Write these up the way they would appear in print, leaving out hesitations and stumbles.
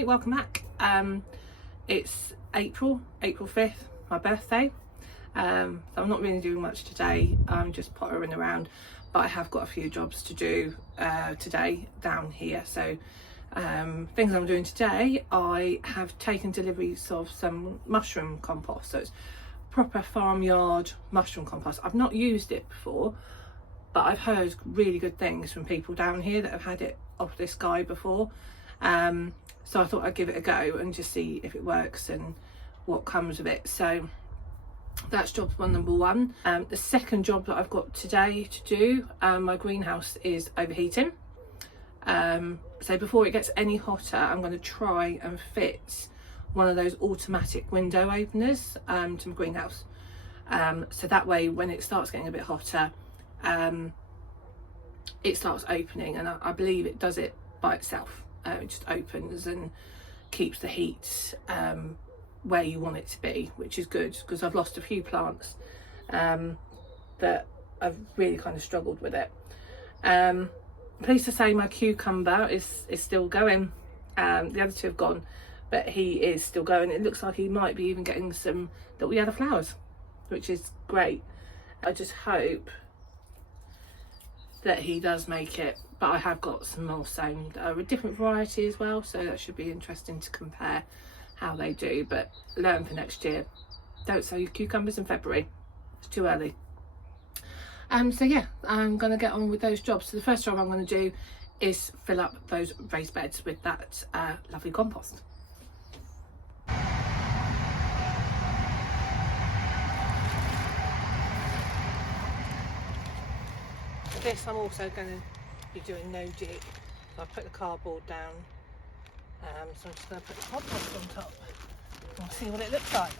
Hi, welcome back. It's April 5th, my birthday. So I'm not really doing much today. I'm just pottering around, but I have got a few jobs to do today down here. So things I'm doing today, I have taken deliveries of some mushroom compost. So it's proper farmyard mushroom compost. I've not used it before, but I've heard really good things from people down here that have had it off this guy before. So I thought I'd give it a go and just see if it works and what comes of it. So that's job number one. The second job that I've got today to do, my greenhouse is overheating. So before it gets any hotter, I'm going to try and fit one of those automatic window openers to my greenhouse. So that way when it starts getting a bit hotter, it starts opening, and I believe it does it by itself. It just opens and keeps the heat where you want it to be, which is good because I've lost a few plants that I've really kind of struggled with it. Pleased to say my cucumber is still going. The other two have gone, but he is still going. It looks like he might be even getting some little yellow flowers, which is great. I just hope that he does make it, but I have got some more sown that are a different variety as well, so that should be interesting to compare how they do. But learn for next year, don't sow your cucumbers in February, it's too early. So yeah, I'm going to get on with those jobs. So the first job I'm going to do is fill up those raised beds with that lovely compost. This I'm also going to be doing no dig. So I put the cardboard down, so I'm just going to put the compost on top and see what it looks like.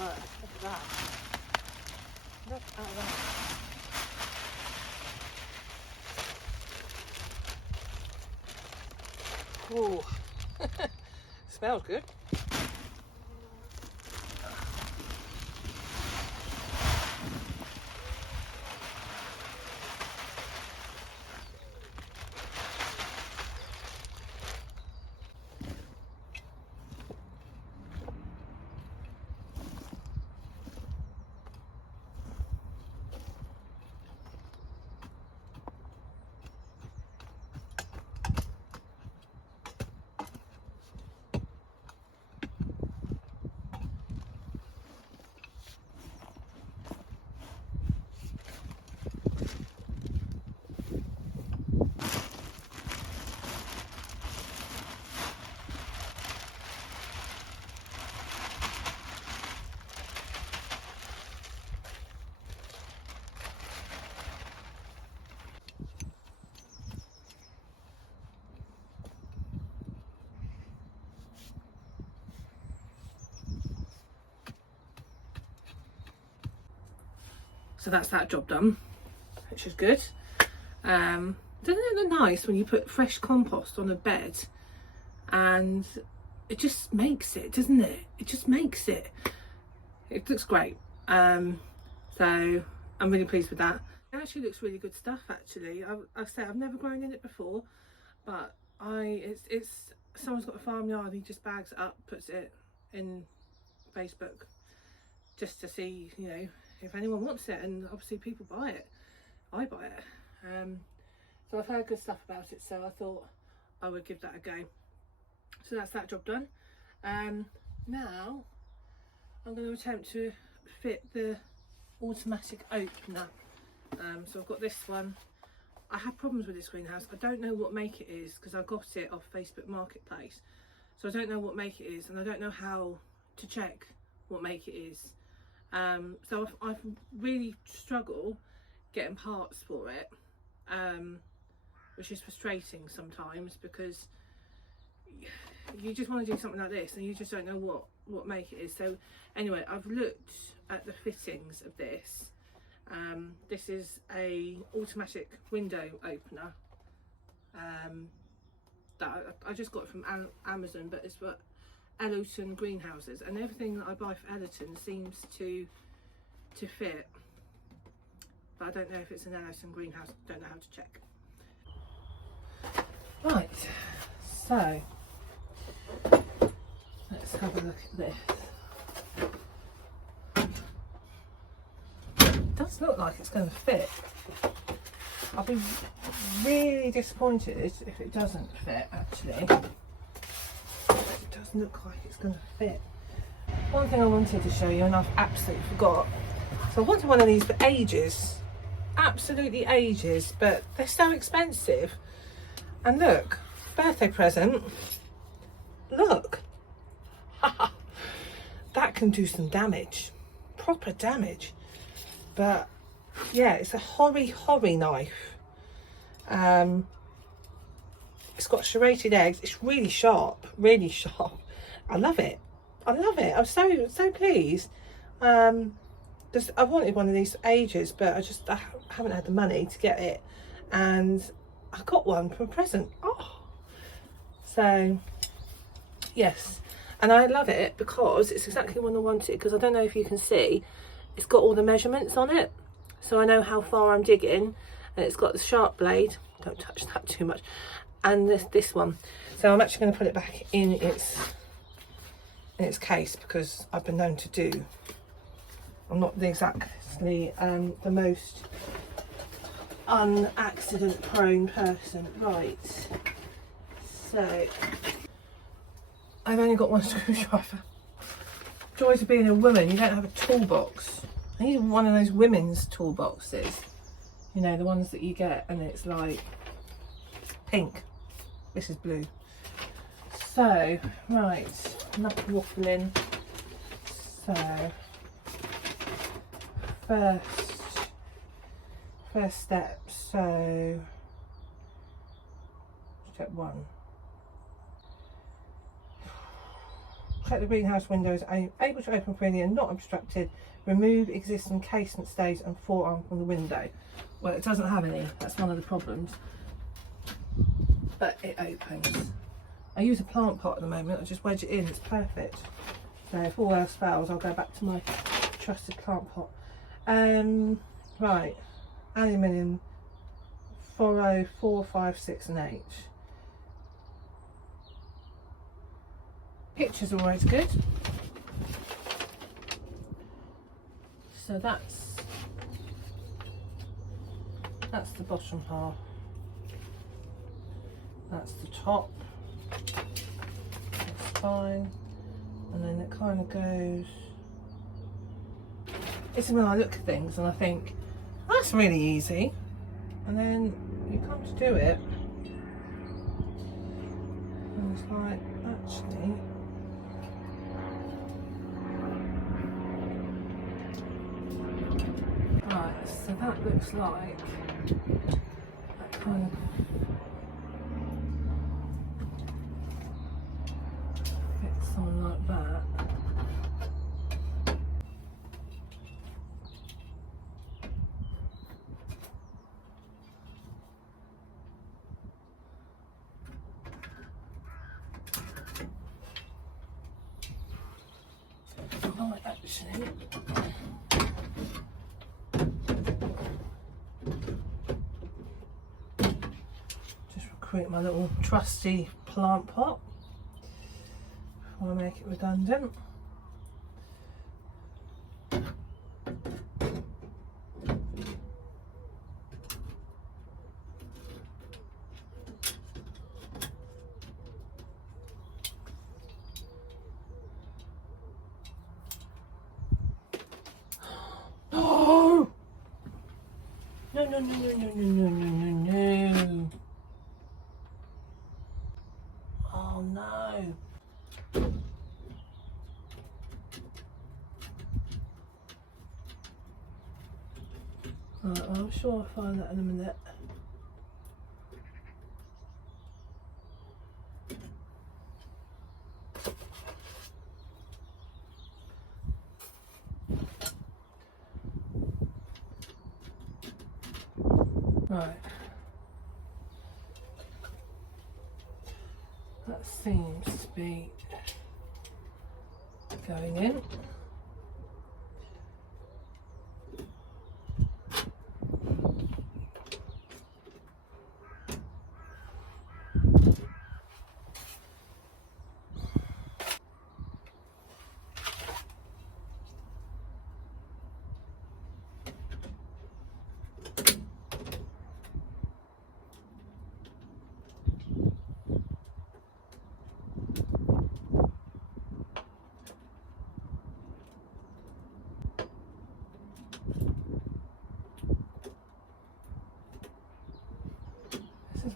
Oh look at that. Look at that. Ooh. Smells good. So that's that job done, which is good. Doesn't it look nice when you put fresh compost on a bed and it just makes it, doesn't it? It just makes it. It looks great. So I'm really pleased with that. It actually looks really good stuff actually. I say I've never grown in it before, but it's someone's got a farmyard, he just bags it up, puts it in Facebook just to see, you know, if anyone wants it, and obviously people buy it. I buy it. So I've heard good stuff about it, so I thought I would give that a go. So that's that job done. Now I'm going to attempt to fit the automatic opener. So I've got this one. I had problems with this greenhouse. I don't know what make it is because I got it off Facebook Marketplace. So I don't know what make it is, and I don't know how to check what make it is. So I've really struggled getting parts for it, which is frustrating sometimes because you just want to do something like this and you just don't know what make it is. So anyway, I've looked at the fittings of this. This is a automatic window opener that I just got from Amazon, but it's for Ellerton greenhouses, and everything that I buy for Ellerton seems to fit, but I don't know if it's an Ellerton greenhouse. Don't know how to check. Right, so let's have a look at this. It does look like it's going to fit. I'll be really disappointed if it doesn't fit, actually. It does look like it's going to fit. One thing I wanted to show you, and I've absolutely forgot. So I wanted one of these for ages. Absolutely ages, but they're so expensive. And look, birthday present. Look. That can do some damage. Proper damage. But yeah, it's a horry knife. It's got serrated eggs. It's really sharp, really sharp. I love it. I love it. I'm so pleased. I've wanted one of these for ages, but I haven't had the money to get it, and I got one for a present. Oh, so yes, and I love it because it's exactly what I wanted. Because I don't know if you can see, it's got all the measurements on it, so I know how far I'm digging, and it's got the sharp blade. Don't touch that too much, and this one. So I'm actually going to put it back in its case, because I've been known to do. I'm not exactly the most unaccident prone person. Right, so I've only got one screwdriver. Joys of being a woman, you don't have a toolbox. I need one of those women's toolboxes, you know, the ones that you get and it's like pink. This is blue. So right, enough waffling. So first step, so step 1, check the greenhouse window is able to open freely and not obstructed. Remove existing casement stays and forearm from the window. Well, it doesn't have any, that's one of the problems, but it opens. I use a plant pot at the moment. I just wedge it in, it's perfect. So if all else fails, I'll go back to my trusted plant pot. Right, aluminium 4, 4, 5, 6 and 8. Picture's always good. So that's the bottom half. That's the top. That's fine. And then it kind of goes. It's when I look at things and I think, that's really easy. And then you come to do it. And it's like, actually. Right, so that looks like that kind of fits something like that. Right, actually. Create my little trusty plant pot before I make it redundant. No! No, no, no, no, no, no, no, no, no. Oh no. Right, I'm sure I'll find that in a minute. Right. That seems to be going in.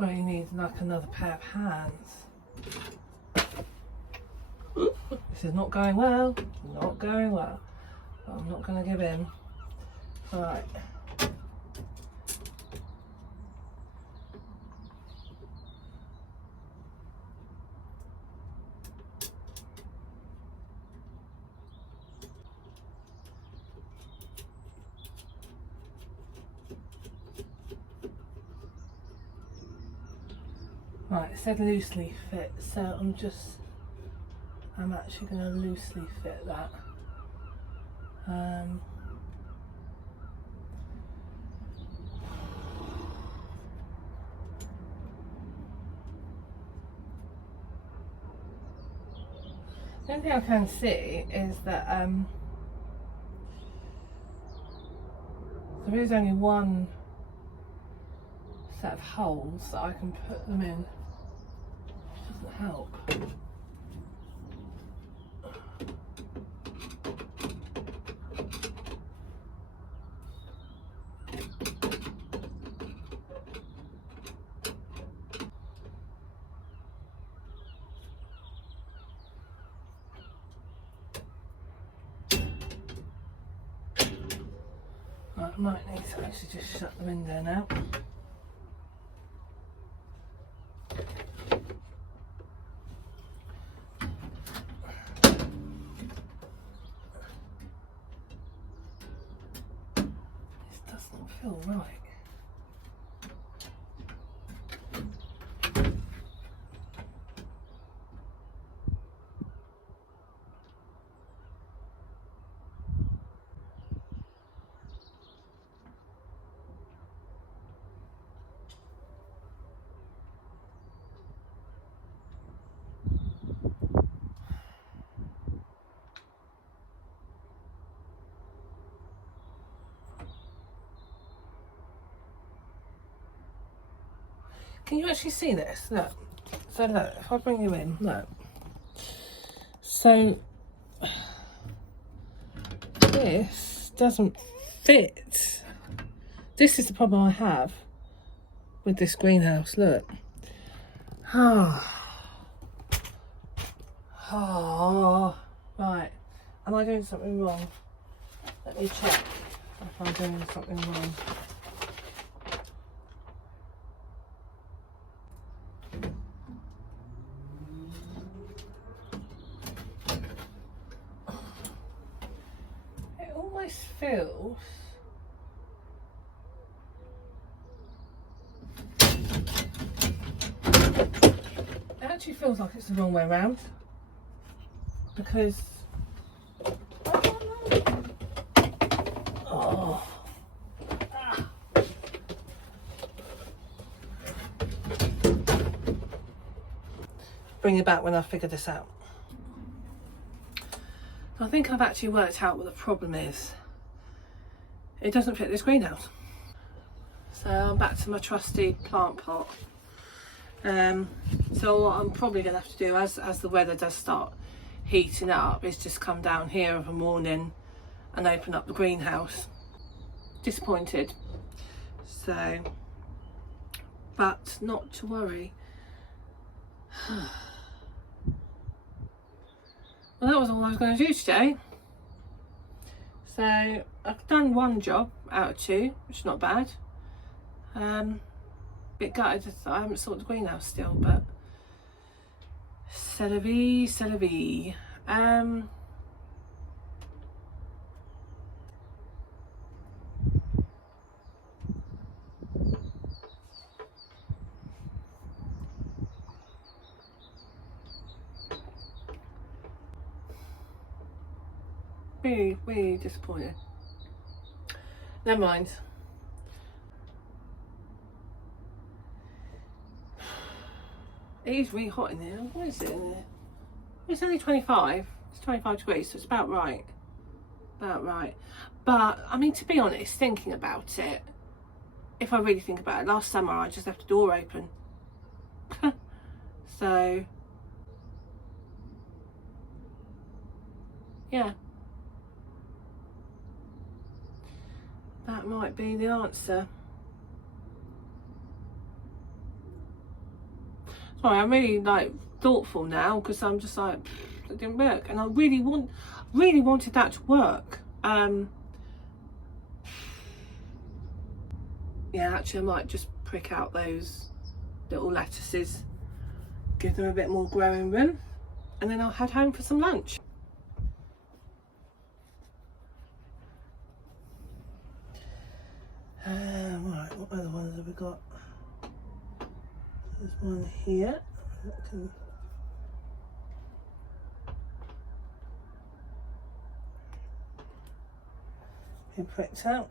where you need like another pair of hands. This is not going well, not going well. But I'm not going to give in. Right. Right, it said loosely fit, so I'm actually going to loosely fit that. The only thing I can see is that there is only one set of holes that I can put them in, which doesn't help. Right, I might need to actually just shut the window now. This does not feel right. Can you actually see this? Look. So look, if I bring you in, look. So this doesn't fit. This is the problem I have with this greenhouse, look. Right. Am I doing something wrong? Let me check if I'm doing something wrong. It almost feels like it's the wrong way around, because bring it back when I figure this out. I think I've actually worked out what the problem is. It doesn't fit this greenhouse. So I'm back to my trusty plant pot. So what I'm probably going to have to do as the weather does start heating up is just come down here of a morning and open up the greenhouse. Disappointed. So, but not to worry. Well, that was all I was going to do today. So I've done one job out of two, which is not bad. Bit gutted that I haven't sorted the greenhouse still, but c'est la vie, c'est la vie. Really disappointed. Never mind. It is really hot in there. What is it in there? It's only 25. It's 25 degrees, so it's about right. About right. But, I mean, to be honest, thinking about it, if I really think about it, last summer I just left the door open. So, yeah. That might be the answer. Sorry, I'm really like thoughtful now because I'm just like, it didn't work, and I really wanted that to work. Yeah, actually I might just prick out those little lettuces, give them a bit more growing room, and then I'll head home for some lunch. Right, what other ones have we got? There's one here that can be pricked out.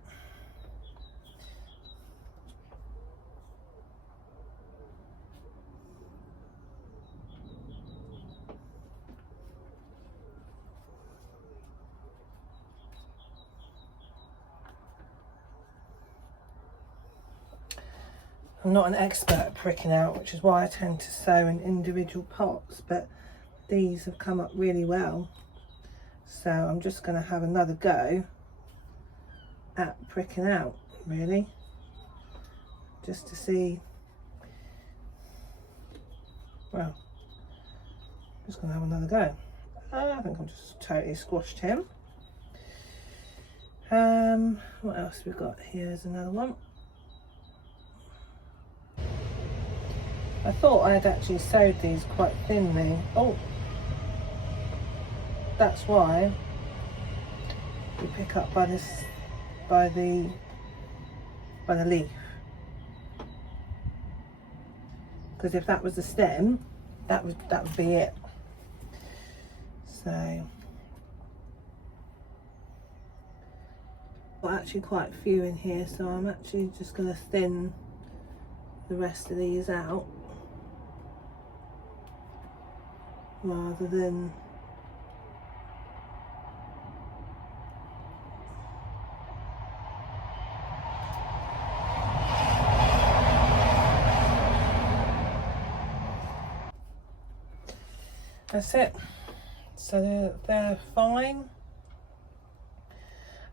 I'm not an expert at pricking out, which is why I tend to sow in individual pots, but these have come up really well. So I'm just going to have another go at pricking out, really, just to see. Well, just going to have another go. I think I've just totally squashed him. What else have we got? Here's another one. I thought I had actually sowed these quite thinly. Oh, that's why you pick up by this, by the leaf. Because if that was the stem, that would be it. So, got actually quite a few in here, so I'm actually just going to thin the rest of these out rather than that's it. So they're fine.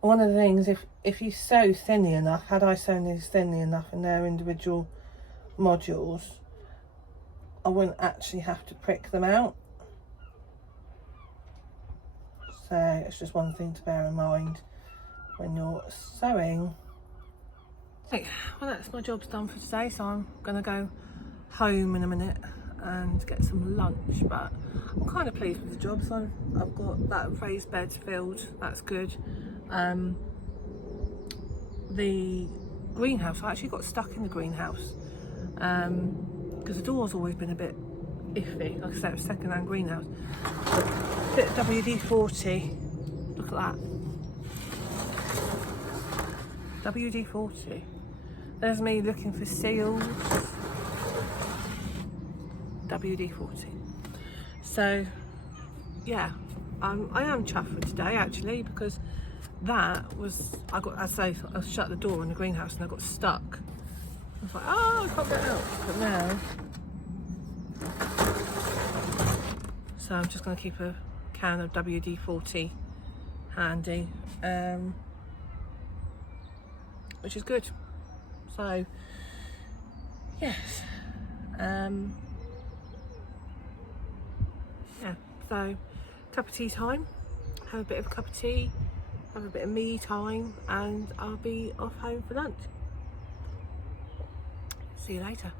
One of the things, if you sow thinly enough, had I sown these thinly enough in their individual modules, I wouldn't actually have to prick them out. So it's just one thing to bear in mind when you're sowing. Okay, well that's my job's done for today, so I'm gonna go home in a minute and get some lunch, but I'm kind of pleased with the job. So I've got that raised bed filled, that's good. The greenhouse, I actually got stuck in the greenhouse because the door's always been a bit iffy. Like I said, it was second-hand greenhouse. Bit of WD-40, look at that. WD-40. There's me looking for seals. WD-40. So yeah, I am chuffed for today actually, because that was, I shut the door in the greenhouse and I got stuck. I was like, oh, I can't get out. But now, so I'm just going to keep a can of WD-40 handy, which is good. So yes, yeah, so cup of tea time, have a bit of a cup of tea, have a bit of me time, and I'll be off home for lunch. See you later.